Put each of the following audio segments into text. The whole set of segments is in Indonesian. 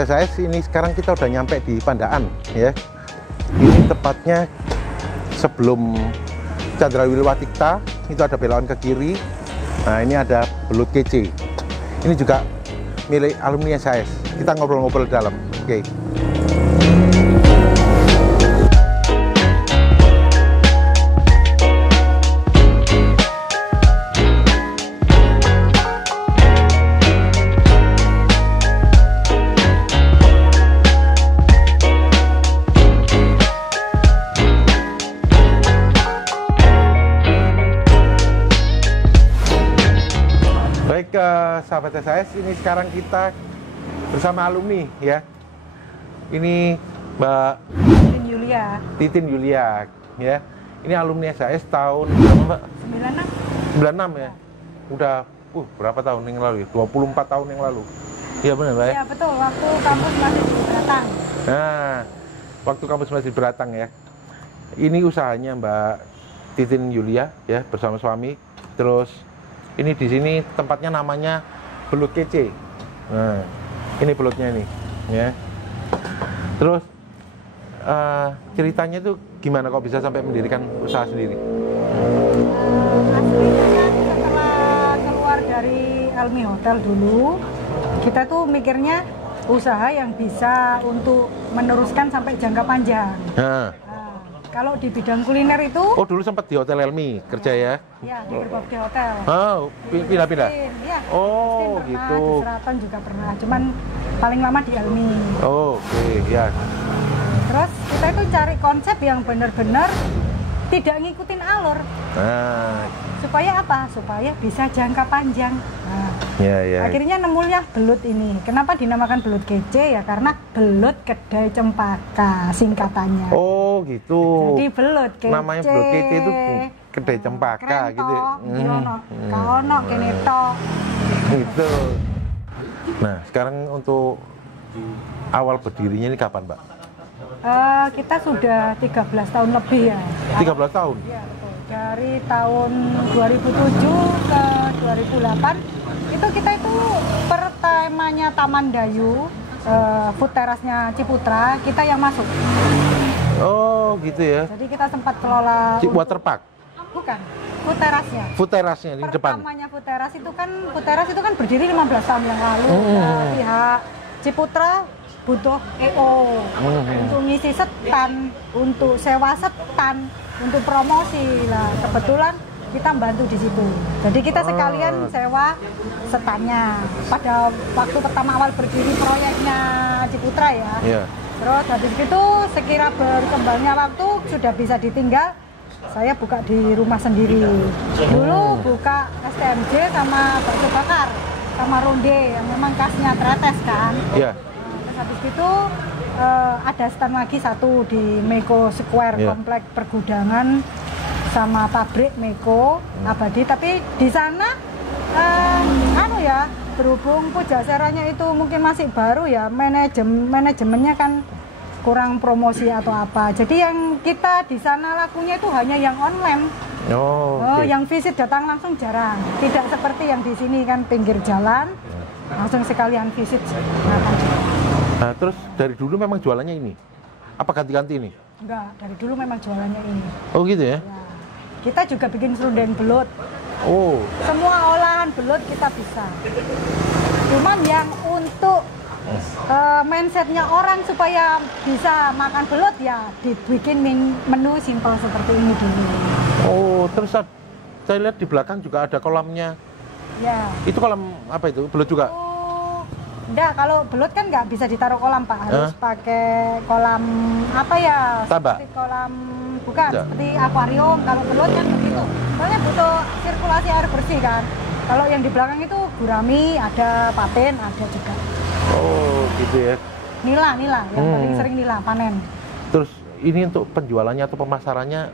sahabat SAS, ini sekarang kita udah nyampe di Pandaan ya. Ini tepatnya sebelum Chandrawilwatikta, itu ada belokan ke kiri. Nah, ini ada belut kece. Ini juga milik alumni SAS. Kita ngobrol-ngobrol di dalam. Oke. Baik, sahabat SAS, ini sekarang kita bersama alumni ya. Ini Mbak Titin Yulia ya. Ini alumni SAS tahun berapa, Mbak? 96 ya. Udah berapa tahun yang lalu ya? 24 tahun yang lalu. Iya benar, Mbak? Iya betul, waktu kampus masih di Beratang. Nah, waktu kampus masih di Beratang ya. Ini usahanya Mbak Titin Yulia ya, bersama suami. Terus ini di sini tempatnya namanya Belut Kece. Nah, ini belutnya ini, ya. Terus ceritanya itu gimana kok bisa sampai mendirikan usaha sendiri? Aslinya kan setelah keluar dari Elmi Hotel dulu, kita tuh mikirnya usaha yang bisa untuk meneruskan sampai jangka panjang. Nah. Kalau di bidang kuliner itu... Oh, dulu sempat di Hotel Elmi kerja ya? Iya, di Gerbokti Hotel. Oh, pindah-pindah? Iya, oh, pernah, gitu. di Seraton juga pernah, cuman paling lama di Elmi. Oh, oke, ya. Terus kita itu cari konsep yang benar-benar tidak ngikutin alur. Nah. Supaya apa? Supaya bisa jangka panjang. Nah, ya. Akhirnya nemunya belut ini. Kenapa dinamakan belut kece? Ya karena belut kedai cempaka singkatannya. Oh gitu. Jadi belut kece. Namanya belut kece itu kedai cempaka keren gitu. Kaono kene tok. Gitu. Nah, sekarang untuk awal berdirinya ini kapan, Mbak? Kita sudah 13 tahun lebih ya. 13 tahun? Iya, betul. Dari tahun 2007 ke 2008 itu kita itu pertamanya Taman Dayu, food terasnya Ciputra, kita yang masuk. Oh gitu ya. Jadi kita sempat kelola Waterpark? Bukan, food terasnya. Food terasnya di depan? Pertamanya food teras itu kan berdiri 15 tahun yang lalu. Pihak Ciputra butuh EO untuk ngisi stand, untuk sewa stand, untuk promosi lah. Kebetulan kita bantu di situ. Jadi kita sekalian sewa standnya. Pada waktu pertama awal berdiri proyeknya Ciputra ya. Yeah. Terus habis itu sekira berkembangnya waktu sudah bisa ditinggal, saya buka di rumah sendiri. Dulu buka STMJ sama bakso bakar sama ronde yang memang khasnya Tretes kan. Yeah. Habis itu ada stand lagi satu di Meko Square, komplek pergudangan sama pabrik Meko Abadi. Tapi di sana berhubung Pujaseranya itu mungkin masih baru ya, manajemennya kan kurang promosi atau apa. Jadi yang kita di sana lakunya itu hanya yang online. Yang visit datang langsung jarang. Tidak seperti yang di sini kan pinggir jalan, langsung sekalian visit makan. Nah, terus dari dulu memang jualannya ini? Apa ganti-ganti ini? Enggak, dari dulu memang jualannya ini. Oh gitu ya? Kita juga bikin serundeng belut. Oh. Semua olahan belut kita bisa. Cuman yang untuk mindsetnya orang supaya bisa makan belut ya dibikin menu simpel seperti ini dulu. Oh, terus saya lihat di belakang juga ada kolamnya. Ya. Itu kolam apa itu? Belut juga? Enggak, kalau belut kan nggak bisa ditaruh kolam Pak, harus pakai kolam apa ya? Tambak? Seperti kolam, bukan, seperti akuarium. Kalau belut kan begitu, soalnya butuh sirkulasi air bersih kan. Kalau yang di belakang itu gurami, ada patin, ada juga. Oh gitu ya. Nila, yang paling sering nila, panen. Terus ini untuk penjualannya atau pemasarannya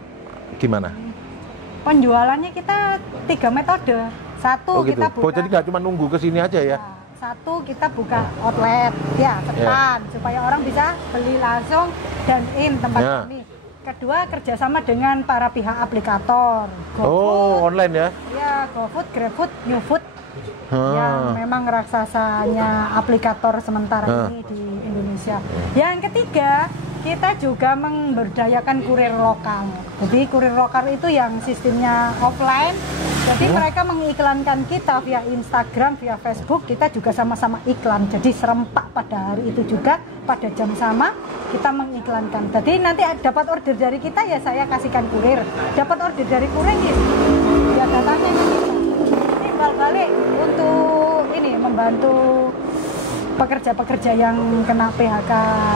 gimana? Penjualannya kita 3 metode. Satu gitu. kita buka. Jadi nggak cuma nunggu ke sini aja ya? Satu kita buka outlet, ya stand, supaya orang bisa beli langsung dan in tempat kami. Kedua, kerjasama dengan para pihak aplikator. GoFood, online ya? Ya, GoFood, GrabFood, NewFood. yang memang raksasanya aplikator sementara ini di Indonesia. Yang ketiga, kita juga memberdayakan kurir lokal. Jadi kurir lokal itu yang sistemnya offline. Jadi mereka mengiklankan kita via Instagram, via Facebook, kita juga sama-sama iklan. Jadi serempak pada hari itu juga, pada jam sama, kita mengiklankan. Jadi nanti dapat order dari kita, ya saya kasihkan kurir. Dapat order dari kurir, ya datangnya ke kita. Ini balik untuk ini, membantu pekerja-pekerja yang kena PHK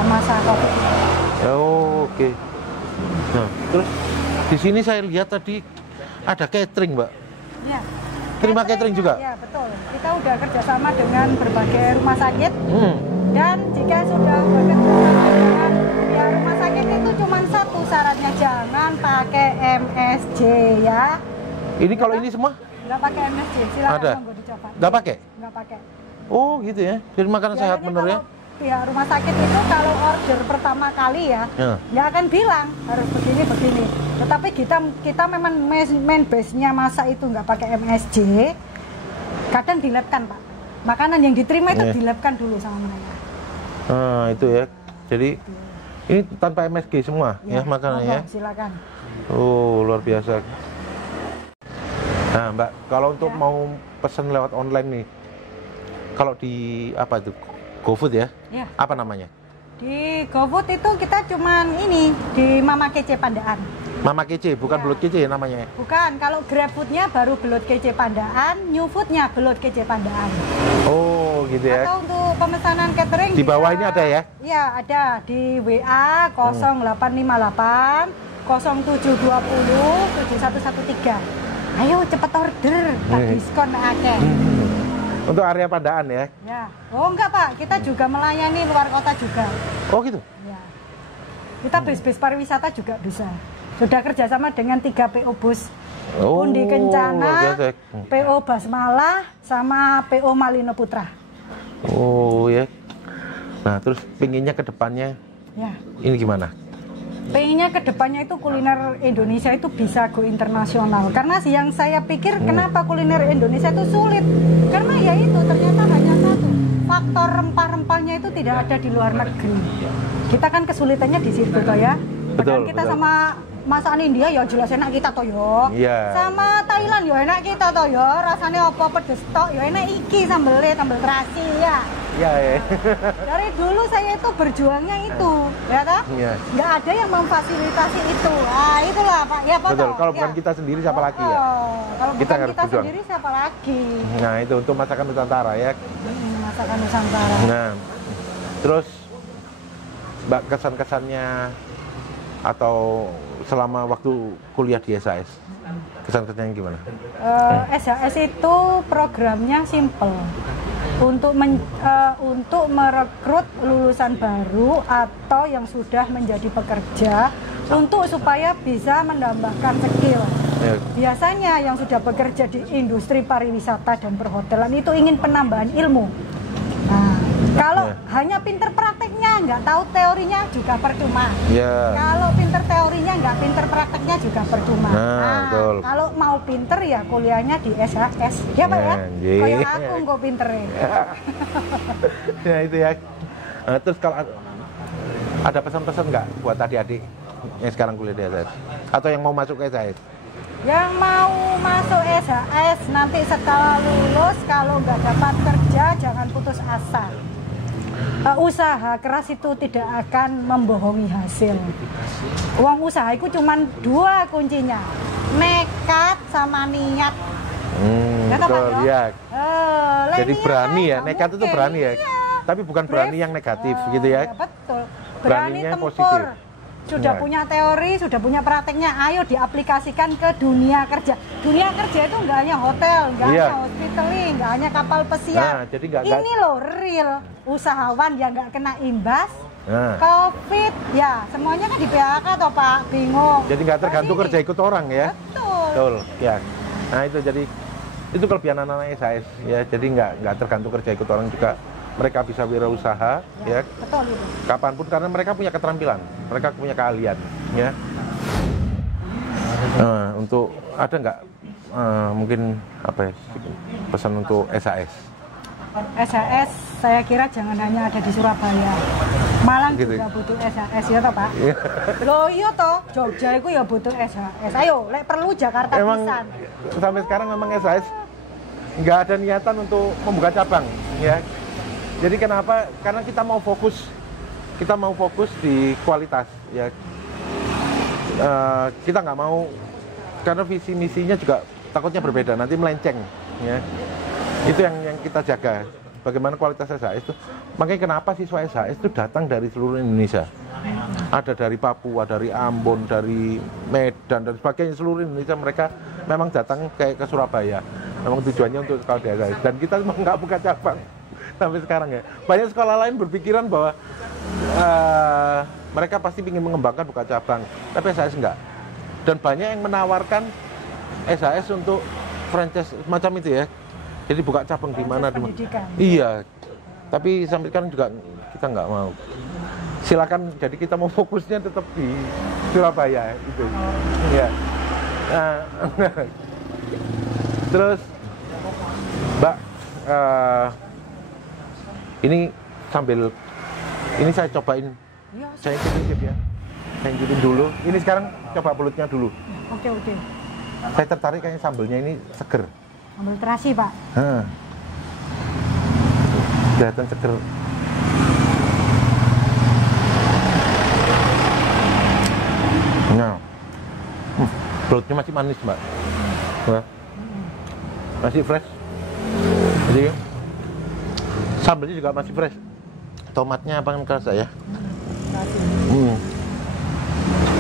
masa COVID. Oh, oke. Nah, terus di sini saya lihat tadi ada catering, Mbak. Ya. Terima catering juga? Ya, betul. Kita udah kerjasama dengan berbagai rumah sakit. Dan jika sudah bekerjasama dengan ya, rumah sakit itu cuma satu syaratnya, jangan pakai MSG ya. Ini kalau ini semua? Nggak pakai MSG, silakan ada. monggo dicoba. Nggak pakai? Nggak pakai. Oh gitu ya, jadi makanan sehat bener ya? Pihak rumah sakit itu kalau order pertama kali ya, nggak akan bilang harus begini. Tetapi kita memang main base-nya masa itu nggak pakai MSG, kadang dilabkan Pak. Makanan yang diterima itu dilabkan dulu sama mereka. Nah itu ya, jadi ini tanpa MSG semua ya makanannya. Silakan. Oh luar biasa. Nah Mbak, kalau untuk mau pesan lewat online nih, kalau di apa itu GoFood ya? Apa namanya? Di GoFood itu kita cuman ini di Mama Kece Pandaan. Mama Kece, bukan Belut Kece namanya? Bukan, kalau GrabFood-nya baru Belut Kece Pandaan, NewFood-nya Belut Kece Pandaan. Oh gitu ya? Atau untuk pemesanan catering di bawah ini ada ya? Iya ada, di WA 0858 0720 7113. Ayo cepet order, tak diskon akeh. Untuk area Pandaan ya? Ya. Oh enggak Pak, kita juga melayani luar kota juga. Oh gitu? Ya. Kita bis-bis pariwisata juga bisa. Sudah kerjasama dengan 3 PO Bus. Undi Kencana, PO Basmala, sama PO Malino Putra. Oh ya. Nah terus pinginnya ke depannya ini gimana? Pengennya ke depannya itu kuliner Indonesia itu bisa go internasional. Karena yang saya pikir kenapa kuliner Indonesia itu sulit, karena ya itu ternyata hanya satu, faktor rempah-rempahnya itu tidak ada di luar negeri. Kita kan kesulitannya di situ toh ya. Padahal kita sama masakan India ya jelas enak kita toh yo. Sama Thailand ya enak kita toh yo. Rasanya apa pedes tok ya enak iki sambelnya, sambel terasi ya. Iya. Dari dulu saya itu berjuangnya itu, ya toh? Nggak ada yang memfasilitasi itu. Ah itulah Pak, ya Pak. Betul. Kalau bukan kita sendiri siapa lagi ya? Kalau kita bukan kita sendiri siapa lagi? Nah itu untuk masakan Nusantara ya. Masakan Nusantara. Nah, terus Mbak kesan-kesannya atau selama waktu kuliah di SAS, kesan-kesannya gimana? SAS itu programnya simple. Untuk merekrut lulusan baru atau yang sudah menjadi pekerja untuk supaya bisa menambahkan skill. Biasanya yang sudah bekerja di industri pariwisata dan perhotelan itu ingin penambahan ilmu. Nah, kalau hanya pinter prakteknya, nggak tahu teorinya juga percuma. Kalau pinter teorinya, nggak pinter prakteknya juga percuma. Nah, kalau mau pinter ya kuliahnya di SAS, ya Pak ya. Kayak aku nggak pinter ya. Ya itu ya. Terus kalau ada pesan-pesan nggak buat adik-adik yang sekarang kuliah di SAS atau yang mau masuk ke SAS? Yang mau masuk SAS nanti setelah lulus kalau nggak dapat kerja jangan putus asa. Usaha keras itu tidak akan membohongi hasil. Uang usaha itu cuma 2 kuncinya, nekat sama niat. Betul ya. Jadi berani ya, nekat itu berani ya. Iya. Tapi bukan berani yang negatif gitu ya. Betul. Berani tempur. Positif. Sudah punya teori, sudah punya prakteknya, ayo diaplikasikan ke dunia kerja. Dunia kerja itu nggak hanya hotel, nggak hanya hospitality, nggak hanya kapal pesiar. Nah, jadi ini loh real usahawan yang nggak kena imbas. COVID, ya semuanya kan di PHK toh Pak, bingung. Jadi nggak tergantung kerja ikut orang ya. Betul. Ya. Nah itu jadi itu kelebihan anak-anak SAS ya. Jadi nggak tergantung kerja ikut orang juga. Mereka bisa wirausaha ya. Betul itu. Kapanpun karena mereka punya keterampilan, mereka punya keahlian ya. Nah, untuk ada nggak mungkin apa ya, pesan untuk SAS? SAS saya kira jangan hanya ada di Surabaya, Malang gitu juga butuh SAS ya toh Pak? Loh iya toh, Jogja itu ya butuh SAS. Ayo, lek perlu Jakarta Emang pisan. sampai sekarang memang SAS nggak ada niatan untuk membuka cabang ya. Jadi kenapa? Karena kita mau fokus di kualitas ya. Kita nggak mau, karena visi misinya juga takutnya berbeda, nanti melenceng ya. Itu yang kita jaga, bagaimana kualitas SAS itu. Makanya kenapa siswa SAS itu datang dari seluruh Indonesia, ada dari Papua, dari Ambon, dari Medan dan sebagainya, seluruh Indonesia. Mereka memang datang kayak ke Surabaya, memang tujuannya untuk sekolah di SAS. Dan kita memang nggak buka cabang sampai sekarang ya. Banyak sekolah lain berpikiran bahwa mereka pasti ingin mengembangkan buka cabang, tapi SAS enggak. Dan banyak yang menawarkan SAS untuk franchise macam itu ya. Jadi buka cabang di mana? Iya. Tapi sampai sekarang juga kita nggak mau. Silakan. Jadi kita mau fokusnya tetap di Surabaya itu. Iya. Terus, Mbak, ini sambil ini saya cobain. Ya, saya cicip ya. Saya cicipin dulu. Ini sekarang coba pelutnya dulu. Oke. Saya tertarik kayaknya sambelnya ini seger. Sambal terasi Pak. Kelihatan seger. Nah, pelutnya masih manis Mbak. Wah. Masih fresh. Jadi sambelnya juga masih fresh. Tomatnya apa kan kerasa ya?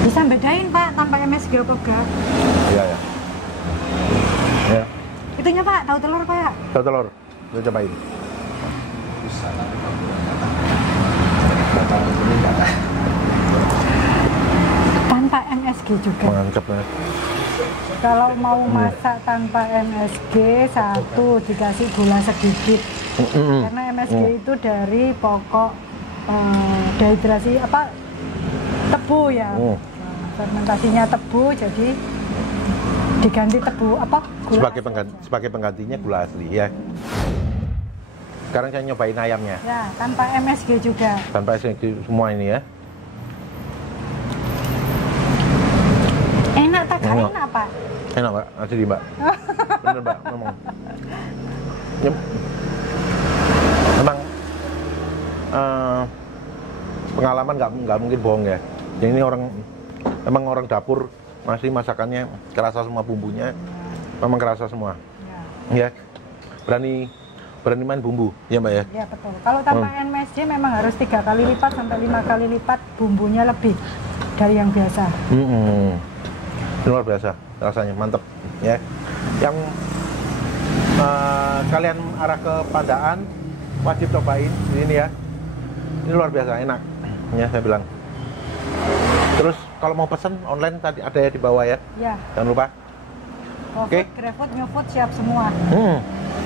Bisa bedain Pak tanpa MSG apa enggak? Iya ya. Ya. Itunya Pak, tahu telur Pak? Tahu telur. Kita cobain. Tanpa MSG juga. Mantap banget. Kalau mau masak tanpa MSG, satu dikasih gula sedikit. Karena MSG itu dari pokok dehidrasi apa tebu ya. Fermentasinya tebu, jadi diganti tebu apa gula sebagai penggantinya gula asli ya. Sekarang saya nyobain ayamnya. Ya, tanpa MSG juga. Tanpa MSG semua ini ya. Enak tak enak Pak? Enak Mbak, asli Mbak. Bener Mbak, ngomong. Memang pengalaman nggak mungkin bohong ya. Jadi ini memang orang dapur, masih masakannya kerasa semua, bumbunya memang kerasa semua. Ya, berani main bumbu ya Mbak ya. Ya betul. Kalau tanpa MSG memang harus 3 kali lipat sampai 5 kali lipat bumbunya lebih dari yang biasa. Luar biasa rasanya, mantep ya. Yang kalian arah ke Pandaan wajib cobain ini ya. Ini luar biasa enak ya, saya bilang. Terus kalau mau pesen online tadi ada ya di bawah ya. Ya. Jangan lupa. Oke. GrabFood, GoFood siap semua.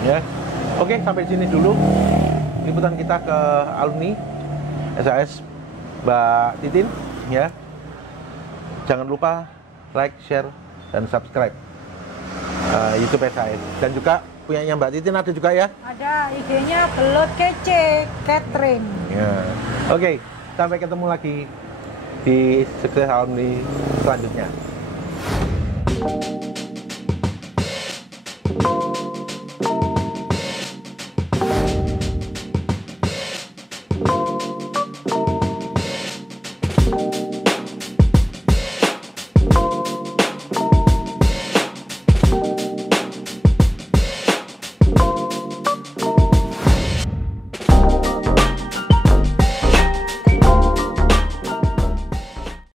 Ya. Oke, sampai sini dulu liputan kita ke alumni SAS Mbak Titin ya. Jangan lupa like, share, dan subscribe YouTube SAS. Dan juga punyanya Mbak Titin ada juga ya? Ada, IG-nya Belut Kece Catering. Ya. Oke, sampai ketemu lagi di Sukses Alumni selanjutnya.